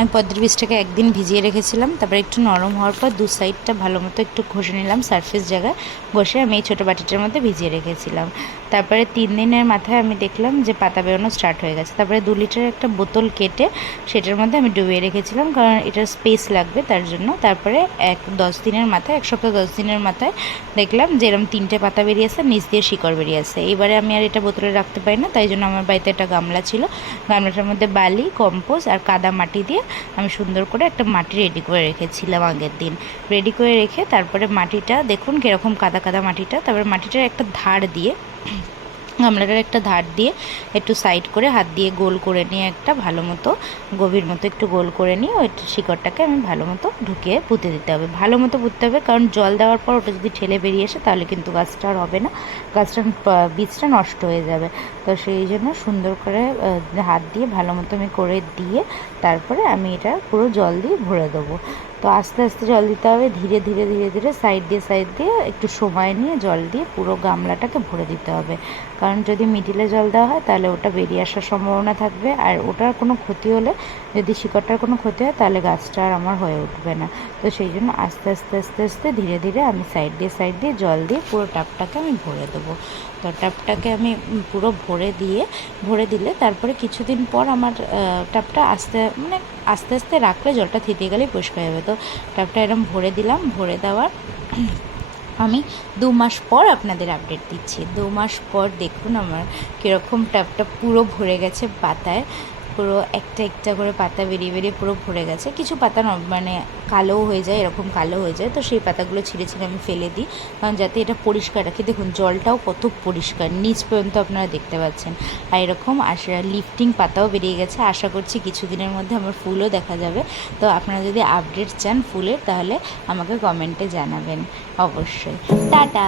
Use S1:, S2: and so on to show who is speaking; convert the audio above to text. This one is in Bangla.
S1: আমি পদ্মের বীজটাকে একদিন ভিজিয়ে রেখেছিলাম, তারপরে একটু নরম হওয়ার পর দু সাইডটা ভালো মতো একটু ঘষে নিলাম সারফেস জায়গায় ঘষে আমি এই ছোটো বাটিটার মধ্যে ভিজিয়ে রেখেছিলাম। তারপরে তিন দিনের মাথায় আমি দেখলাম যে পাতা বেরোনো স্টার্ট হয়ে গেছে, তারপরে দু লিটার একটা বোতল কেটে সেটার মধ্যে আমি ডুবিয়ে রেখেছিলাম, কারণ এটার স্পেস লাগবে তার জন্য। তারপরে এক, দশ দিনের মাথায়, এক সপ্তাহ দশ দিনের মাথায় দেখলাম যে এরকম তিনটে পাতা বেরিয়েছে, নিচ দিয়ে শিকড় বেরিয়েছে। এবারে আমি আর এটা বোতলে রাখতে পারি না, তাই জন্য আমার বাড়িতে একটা গামলা ছিল। গামলাটার মধ্যে বালি কম্পোজ আর কাদা মাটি দিয়ে আমি সুন্দর করে একটা মাটি রেডি করে রেখেছিলাম আগের দিন। রেডি করে রেখে তারপরে মাটিটা, দেখুন কীরকম কাদা কাদা মাটিটা, তারপরে মাটিটার একটা ধার দিয়ে গামলাটার একটা ধার দিয়ে একটু সাইড করে হাত দিয়ে গোল করে নিয়ে একটা ভালো মতো, গভীর মতো একটু গোল করে নিয়ে ওই শিকড়টাকে আমি ভালো মতো ঢুকিয়ে পুঁতে দিতে হবে। ভালো মতো পুঁততে হবে কারণ জল দেওয়ার পর ওটা যদি ঠেলে বেরিয়ে আসে তাহলে কিন্তু গাছটা আর হবে না। গাছটা বীজটা নষ্ট হয়ে যাবে। তো সেই জন্য সুন্দর করে হাত দিয়ে ভালো মতো আমি করে দিয়ে তারপরে আমি এটা পুরো জল দিয়ে ভরে দেবো। তো আস্তে আস্তে জল দিতে হবে, ধীরে ধীরে ধীরে ধীরে সাইড দিয়ে সাইড দিয়ে একটু সময় নিয়ে জল দিয়ে পুরো গামলাটাকে ভরে দিতে হবে। কারণ যদি মিডিলে জল দেওয়া হয় তাহলে ওটা বেরিয়ে আসার সম্ভাবনা থাকবে। আর ওটার কোনো ক্ষতি হলে, যদি শিকড়টার কোনো ক্ষতি হয় তাহলে গাছটা আর আমার হয়ে উঠবে না। তো সেই জন্য আস্তে আস্তে আস্তে আস্তে ধীরে ধীরে আমি সাইড দিয়ে সাইড দিয়ে জল দিয়ে পুরো টাপটাকে আমি ভরে দেবো। তো টাপটাকে আমি পুরো ভরে দিয়ে, ভরে দিলে তারপরে কিছুদিন পর আমার টাপটা আস্তে মানে আস্তে আস্তে রাখলে জলটা থিতে গেলেই পরিষ্কার যাবে। তো ট্যাপটা এরকম ভরে দিলাম, ভরে দেওয়ার। আমি দু মাস পর আপনাদের আপডেট দিচ্ছি। দু মাস পর দেখুন আমার কীরকম ট্যাপটা পুরো ভরে গেছে পাতায়। পুরো একটা একটা করে পাতা বেরিয়ে বেরিয়ে পুরো ভরে গেছে। কিছু পাতা মানে কালো হয়ে যায়, এরকম কালো হয়ে যায়। তো সেই পাতাগুলো ছিঁড়ে ছিঁড়ে আমি ফেলে দিই, কারণ যাতে এটা পরিষ্কার রাখি। দেখুন, জলটাও কত পরিষ্কার, নিচ পর্যন্ত আপনারা দেখতে পাচ্ছেন। আর এরকম আশা লিফটিং পাতাও বেরিয়ে গেছে। আশা করছি কিছুদিনের মধ্যে আমার ফুলও দেখা যাবে। তো আপনারা যদি আপডেট চান ফুলের, তাহলে আমাকে কমেন্টে জানাবেন, অবশ্যই। টাটা!